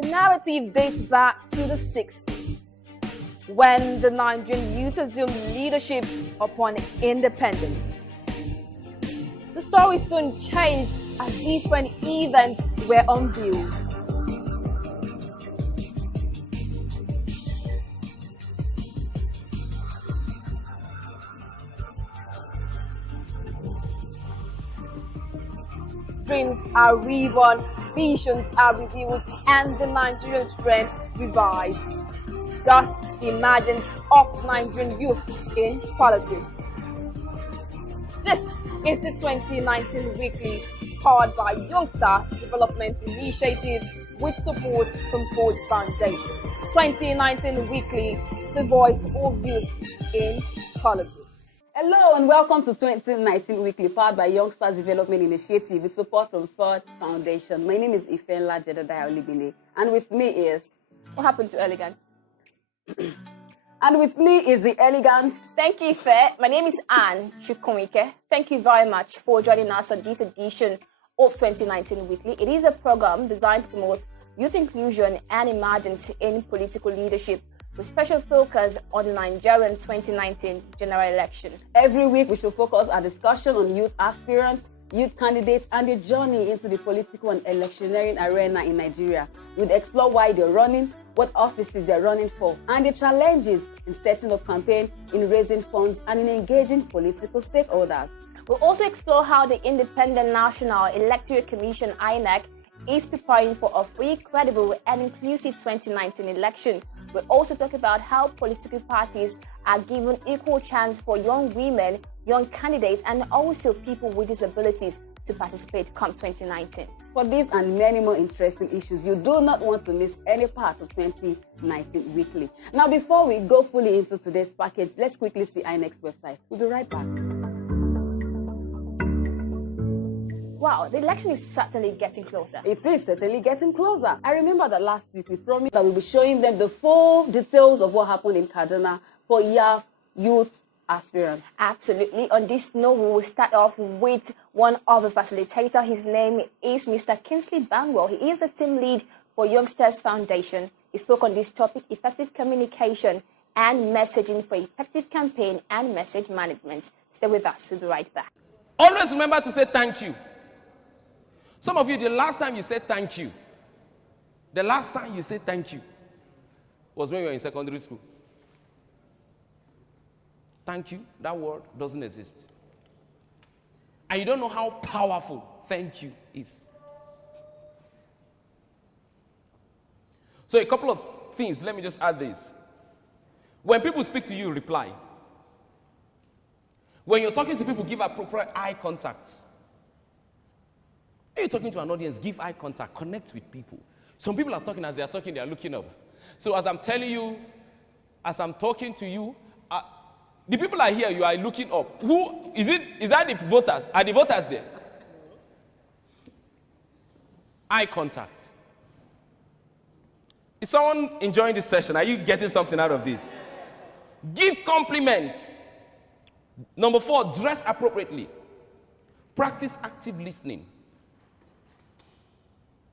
The narrative dates back to the 60s, when the Nigerian youth assumed leadership upon independence. The story soon changed as different events were unveiled. Dreams are reborn, visions are revealed, and the Nigerian strength revived. Thus, the emergence of Nigerian youth in politics. This is the 2019 Weekly, powered by Young Aspirants Development Initiative with support from Ford Foundation. 2019 Weekly, the voice of youth in politics. Hello and welcome to 2019 Weekly, powered by Young Aspirants Development Initiative with support from Ford Foundation. My name is Ifenla Jedediah Olibine, and with me is... What happened to elegant? And with me is the elegant... Thank you, Fair. My name is Anne Chukwumike. Thank you very much for joining us on this edition of 2019 Weekly. It is a program designed to promote youth inclusion and emergence in political leadership, with special focus on the Nigerian 2019 general election. Every week, we should focus our discussion on youth aspirants, youth candidates, and their journey into the political and electioneering arena in Nigeria. We'll explore why they're running, what offices they're running for, and the challenges in setting up campaigns, in raising funds, and in engaging political stakeholders. We'll also explore how the Independent National Electoral Commission, INEC, is preparing for a free, credible, and inclusive 2019 election. We'll also talk about how political parties are given equal chance for young women, young candidates, and also people with disabilities to participate come 2019. For these and many more interesting issues, you do not want to miss any part of 2019 Weekly. Now, before we go fully into today's package, let's quickly see INEC's website. We'll be right back. Wow, the election is certainly getting closer. It is certainly getting closer. I remember that last week we promised that we'll be showing them the full details of what happened in Kaduna for YALF youth aspirants. Absolutely. On this note, we will start off with one of the facilitators. His name is Mr. Kingsley Banwell. He is the team lead for Youngsters Foundation. He spoke on this topic, effective communication and messaging for effective campaign and message management. Stay with us. We'll be right back. Always remember to say thank you. Some of you, the last time you said thank you was when you were in secondary school. Thank you, that word doesn't exist. And you don't know how powerful thank you is. So a couple of things, let me just add this. When people speak to you, reply. When you're talking to people, give appropriate eye contact. When you're talking to an audience, give eye contact, connect with people. Some people are talking, as they are talking, they are looking up. So as I'm telling you, as I'm talking to you, the people are here, you are looking up. Who is it? Is that the voters? Are the voters there? Eye contact. Is someone enjoying this session? Are you getting something out of this? Give compliments. Number 4, dress appropriately. Practice active listening.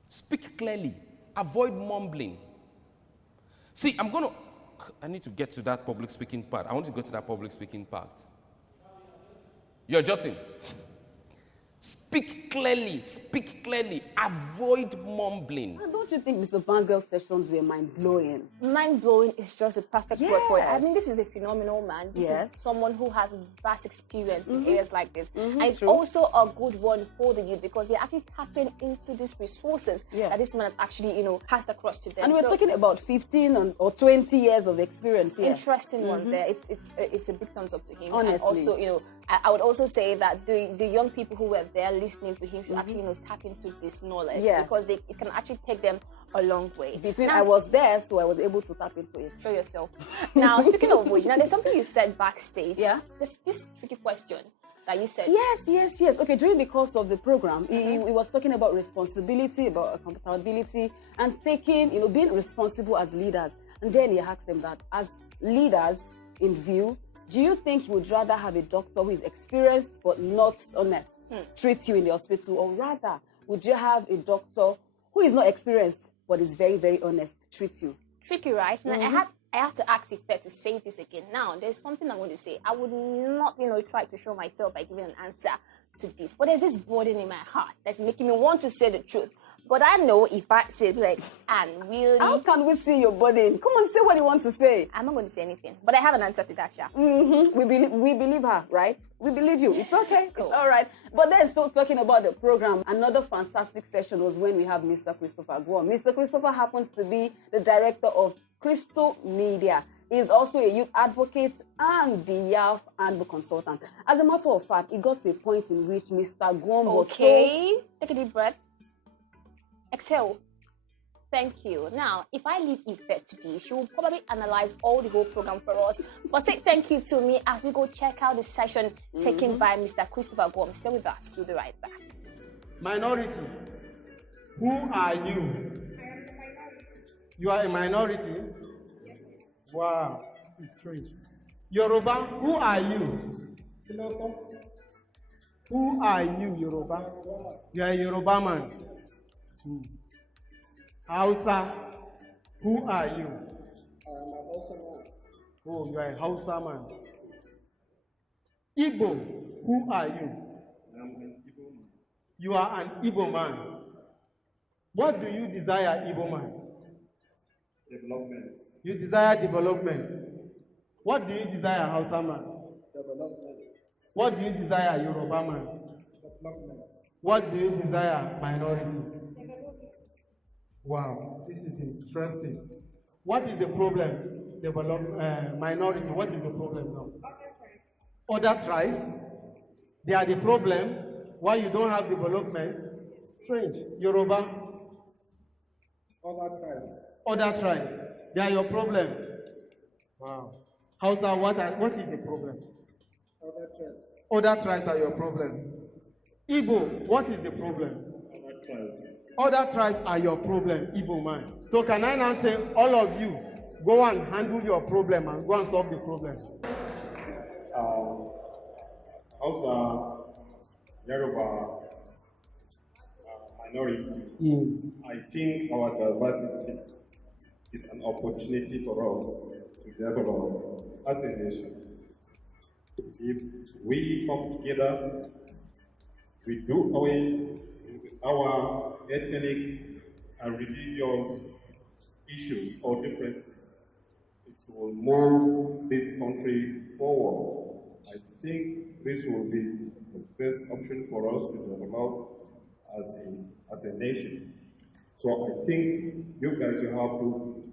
Speak clearly. Avoid mumbling. See, I need to get to that public speaking part. I want to go to that public speaking part. You're jotting. Speak clearly. Speak clearly. Avoid mumbling. And don't you think Mr. Bangel's sessions were mind-blowing? Mind-blowing is just the perfect word for it. I mean, this is a phenomenal man. This is someone who has vast experience in areas like this. And it's also a good one for the youth because they're actually tapping into these resources that this man has actually, passed across to them. And we're talking about 15 or 20 years of experience here. Interesting one there. It's a big thumbs up to him. Honestly. And also, I would also say that the young people who were there listening to him should actually, tap into this knowledge because it can actually take them a long way. I was there, so I was able to tap into it. Show yourself. Now, speaking of which, there's something you said backstage. Yeah. This tricky question that you said. Yes. Okay, during the course of the program, he was talking about responsibility, about accountability, and taking, being responsible as leaders. And then he asked them that as leaders in view, do you think you would rather have a doctor who is experienced but not honest treat you in the hospital, or rather would you have a doctor who is not experienced but is very, very honest treat you? Tricky, right? Now, I have to ask Ife to say this again. Now, there's something I'm going to say. I would not, try to show myself by giving an answer to this. But there's this burden in my heart that's making me want to say the truth. But I know if I say like, and really... How can we see your burden? Come on, say what you want to say. I'm not going to say anything. But I have an answer to that, Sha. We believe her, right? We believe you. It's okay. Cool. It's all right. But then still talking about the program, another fantastic session was when we have Mr. Christopher Guam. Mr. Christopher happens to be the director of Crystal Media. He is also a youth advocate and the YALF handbook consultant. As a matter of fact, it got to a point in which Mr. Guam was take a deep breath. Exhale. Thank you. Now, if I leave Ife today, she will probably analyze all the whole program for us. But say thank you to me as we go check out the session taken by Mr. Christopher Guam. Stay with us. We'll be right back. Minority. Who are you? You are a minority? Yes. Wow, this is strange. Yoruba, who are you? Who are you, Yoruba? You are a Yoruba man. Hausa, who are you? I am a Hausa man. Oh, you are a Hausa man. Igbo, who are you? I am an Igbo man. You are an Igbo man. What do you desire, Igbo man? Development. You desire development. What do you desire, Hausa man? Development. What do you desire, Yoruba man? Development. What do you desire, minority? Wow, this is interesting. What is the problem? Minority, what is the problem now? Other tribes? They are the problem. Why you don't have development? Strange. Yoruba? Other tribes. Other tribes. They are your problem. Wow. Hausa, what is the problem? Other tribes. Other tribes are your problem. Igbo, what is the problem? Other tribes. Other tribes are your problem, Igbo man. So can I now say, all of you, go and handle your problem and go and solve the problem? Hausa, Yoruba, minority. I think our diversity is an opportunity for us to develop as a nation. If we come together, we do away with our ethnic and religious issues or differences, it will move this country forward. I think this will be the best option for us to develop as a nation. So I think you guys will have to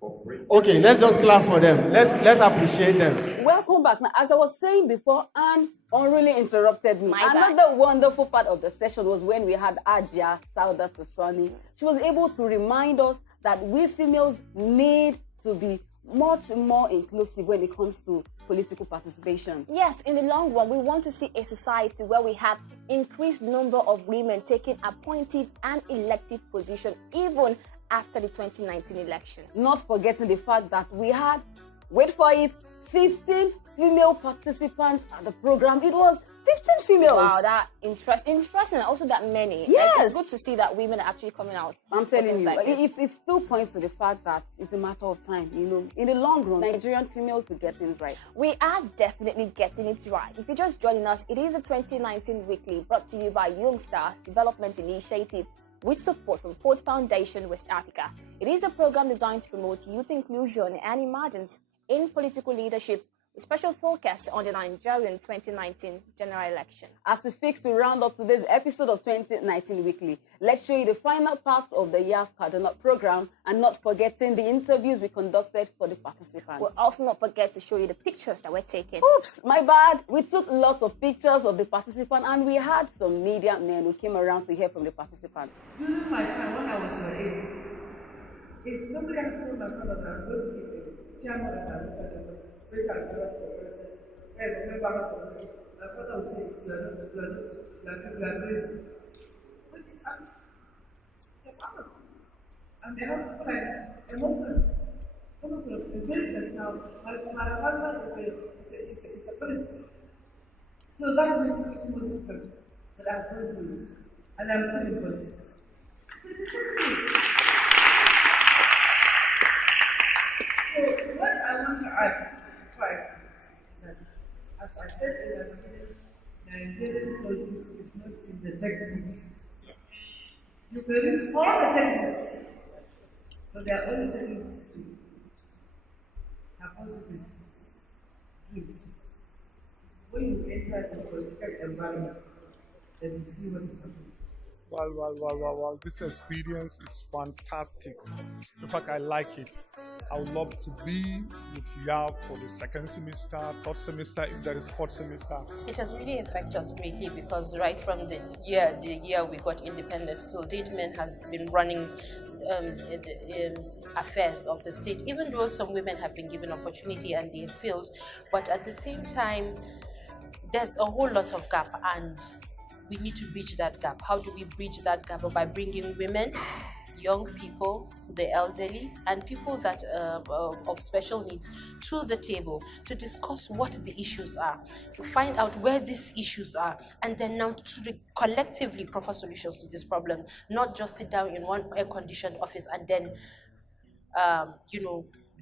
cooperate. Okay, let's just clap for them. Let's appreciate them. Welcome back. Now, as I was saying before, Anne really interrupted me. My Another bad. wonderful part of the session was when we had Ajia Sauda Sasani. She was able to remind us that we females need to be much more inclusive when it comes to political participation. Yes, in the long run, we want to see a society where we have increased number of women taking appointed and elected position even after the 2019 election. Not forgetting the fact that we had, wait for it, 15 female participants at the program. It was 15 females. Wow, that interesting, and also that many. Yes. Like, it's good to see that women are actually coming out. I'm telling you, like it still points to the fact that it's a matter of time. In the long run, Nigerian females will get things right. We are definitely getting it right. If you're just joining us, it is the 2019 Weekly brought to you by Young Stars Development Initiative with support from Ford Foundation West Africa. It is a program designed to promote youth inclusion and emergence in political leadership with special focus on the Nigerian 2019 general election. As we fix to round up today's episode of 2019 Weekly, let's show you the final parts of the YALF Kaduna program and not forgetting the interviews we conducted for the participants. We'll also not forget to show you the pictures that we're taking. Oops, my bad. We took lots of pictures of the participants and we had some media men who came around to hear from the participants. During my time when I was your age, if somebody had told my brother that I'm going to be a chairman of my local special advisor for president, and member of the president, my brother would say, you are crazy. But it's happened. It's happened. And they have to a Muslim, coming from a very good house. My husband is a police. So that makes it more difficult that I'm going through it. And I'm still in politics. So it is So what I want to add, is that, as I said in the beginning, Nigerian politics is not in the textbooks. You can read all the textbooks, but they are only telling you three hypotheses, dreams. When you enter the political environment, then you see what is happening. Well, this experience is fantastic. In fact, I like it. I would love to be with YALF for the second semester, third semester, if there is fourth semester. It has really affected us greatly because right from the year we got independence till date, men have been running affairs of the state, even though some women have been given opportunity and they failed. But at the same time, there's a whole lot of gap and we need to bridge that gap. How do we bridge that gap? By bringing women, young people, the elderly, and people that of special needs to the table to discuss what the issues are, to find out where these issues are, and then now to collectively proffer solutions to this problem, not just sit down in one air-conditioned office and then,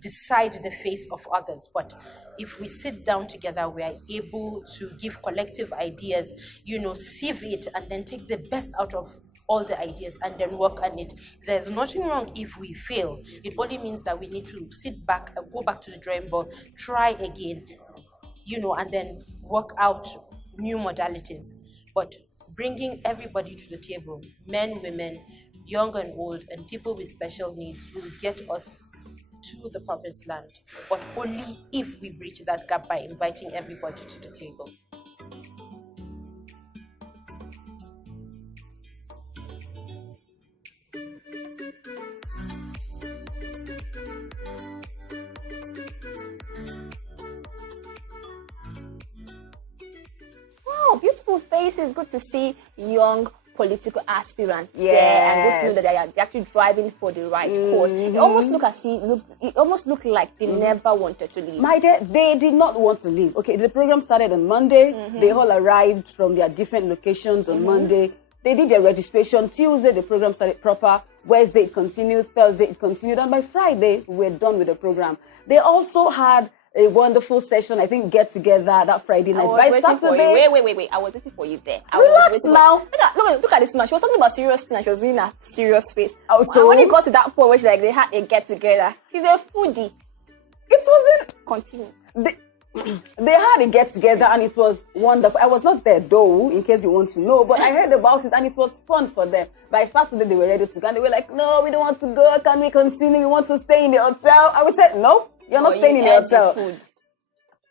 decide the fate of others. But if we sit down together, we are able to give collective ideas, sieve it, and then take the best out of all the ideas and then work on it. There's nothing wrong if we fail. It only means that we need to sit back and go back to the drawing board, try again, and then work out new modalities. But bringing everybody to the table, men, women, young and old, and people with special needs will get us to the promised land, but only if we bridge that gap by inviting everybody to the table. Wow, beautiful faces. Good to see young political aspirants there, and good to know that they are actually driving for the right cause. It almost looked like they never wanted to leave. My dear, they did not want to leave. Okay, the program started on Monday. They all arrived from their different locations on Monday. They did their registration. Tuesday, the program started proper. Wednesday, it continued. Thursday, it continued. And by Friday, we're done with the program. They also had a wonderful session, I think, get together that Friday night. I was waiting for you. Wait. I was waiting for you there. Relax now. Look at this man. She was talking about serious thing and she was doing a serious face. So and when it got to that point where she's like, they had a get together. She's a foodie. It wasn't. Continue. They had a get together and it was wonderful. I was not there though, in case you want to know, but I heard about it and it was fun for them. By Saturday, they were ready to go and they were like, no, we don't want to go. Can we continue? We want to stay in the hotel. I would say, no. You're not staying in the hotel. Food.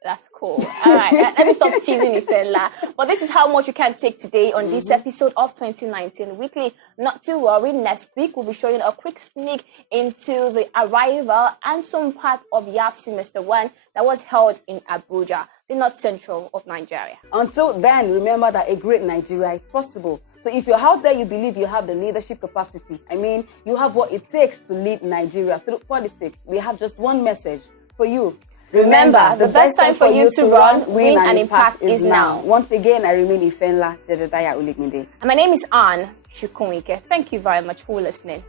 That's cool. All right, let me stop teasing you, fella. But this is how much you can take today on this episode of 2019 Weekly. Not to worry, next week we'll be showing a quick sneak into the arrival and some part of YALF Semester 1 that was held in Abuja, the north central of Nigeria. Until then, remember that a great Nigeria is possible. So if you're out there, you believe you have the leadership capacity. I mean, you have what it takes to lead Nigeria through politics. We have just one message for you. Remember, the best time for you to run, win, and impact is now. Once again, I remain Ifenla Jedediah Uligminde. And my name is Anne Chukwuike. Thank you very much for listening.